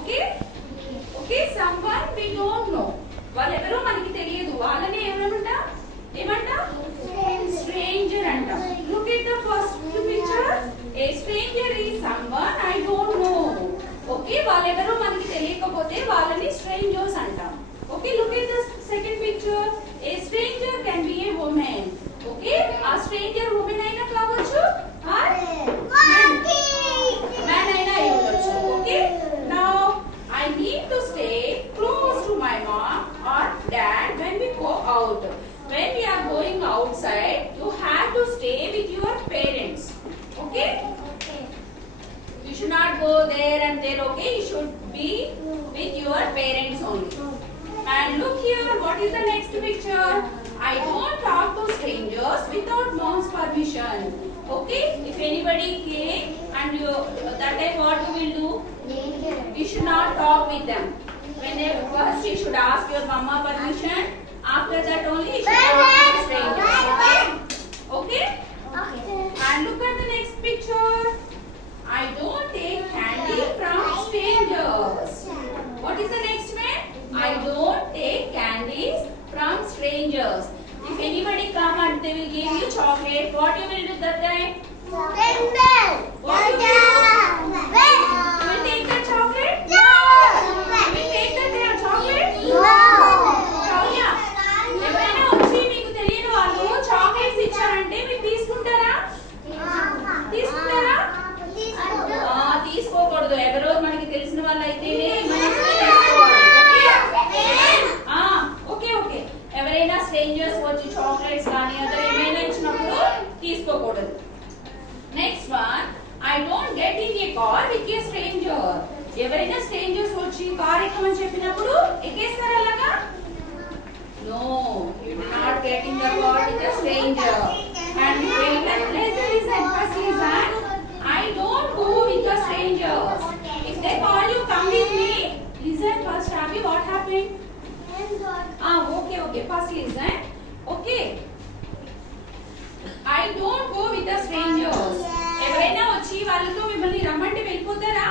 Okay okay someone we don't know వాళ్ళు ఎవరో మనకి తెలియదు వాళ్ళని ఏమంటాం stranger అంటాం. Look at the first picture. A stranger is someone I don't know. Okay వాళ్ళు ఎవరో మనకి తెలియకపోతే వాళ్ళని strangers అంటాం. Okay look at the second picture. A stranger can be a woman. Okay ఆ stranger woman అయినా కావచ్చు or man అయినా అయ్యొచ్చు. Okay now I need to stay close to my mom or dad when we go out. When we are going outside, you have to stay with your parents. Okay? You should not go there and there. Okay? You should be with your parents only. And look here, what is the next picture? I don't talk to strangers without mom's permission. Okay? If anybody came and you that time what you will do? You should not talk with them. Whenever first you should ask your mama permission. After that only you should talk with strangers. Okay? And look at the next picture. I don't take candy from strangers. What is the next one? I don't take candies from strangers. If anybody come and they will give you chocolate, what you will do that time? What you will do? You will take the chocolate? No. You will take the chocolate? No. Shaunya, ఎవరైనా వచ్చి మీకు తెలియని వాళ్ళు chocolates ఇచ్చారంటే మీరు తీసుకుంటారా? తీసుకుంటారా? తీసుకోకూడదు. ఎవరో మనకి తెలిసిన వాళ్ళు అయితేనే ఓకే ఓకే ఎవరైనా స్ట్రేంజర్స్ వచ్చి చాక్లెట్స్ కానీ అదర్ ఏమైనా ఇచ్చినప్పుడు తీసుకోకూడదు. Next one I don't get in a car with a stranger. ఎవరైనా స్ట్రేంజర్స్ వచ్చి కార్ ఎక్కమని చెప్పినప్పుడు ఎక్కేస్తారా అలాగా? No, you do not get in the car with a stranger. And listen, first listen. I don't go with the strangers. If they call you, come with me. Listen first, Abby, what happened? Okay, first listen. Okay. I don't go with the strangers. ఎవరైనా వచ్చి వాళ్ళతో మిమ్మల్ని రమ్మంటే వెళ్ళిపోతారా?